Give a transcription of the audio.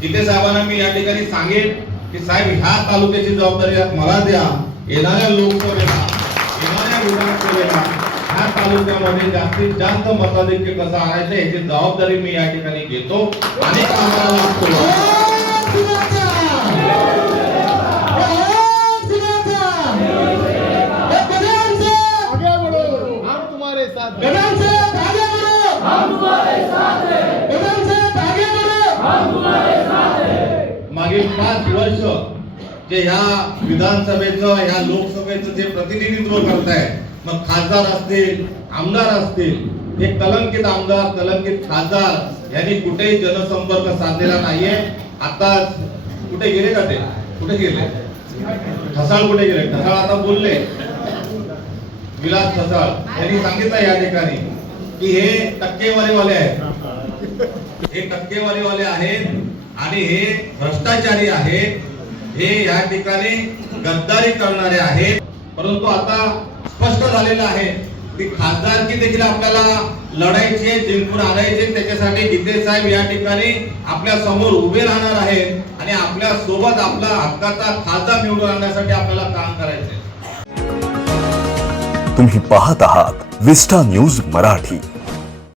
जिथे साहेबांना मी या ठिकाणी सांगेन की साहेब ह्या तालुक्याची जबाबदारी मला द्या. येणाऱ्या लोकसभेला येणाऱ्या विधानसभेला ह्या तालुक्यामध्ये जास्तीत जास्त मताधिक्य कसं आणायचं याची जबाबदारी मी या ठिकाणी घेतो. आणि कामाला लागतो. आगे बढ़ो हम तुम्हारे साथ हैं। पाच वर्ष जे ह्या विधानसभेचं ह्या लोकसभेचं जे प्रतिनिधित्व करतायत मग खासदार असतील आमदार असतील हे कलंकित आमदार कलंकित खासदार यांनी कुठेही जनसंपर्क साधलेला नाहीये. आता कुठे गेले का ते? कुठे गेले? ठसाळ कुठे गेले? ठसाळ आता बोलले. विलास ठसाळ यांनी सांगितलं या ठिकाणी की हे टक्केवारीवाले आहेत. हे टक्केवारीवाले आहेत. आणि हे भ्रष्टाचारी आहेत हे या ठिकाणी गद्दारी करणारे आहेत. परंतु आता स्पष्ट झालेलं आहे की खासदारकी देखील आपल्याला लढायची जिंकून आणायचे त्याच्यासाठी गीते साहेब या ठिकाणी आपल्यासमोर उभे राहणार आहेत आणि आपल्यासोबत आपला हक्काचा खासदार निवडून आणण्यासाठी आपल्याला काम करायचे तुम्ही पाहत आहात विस्टा न्यूज मराठी.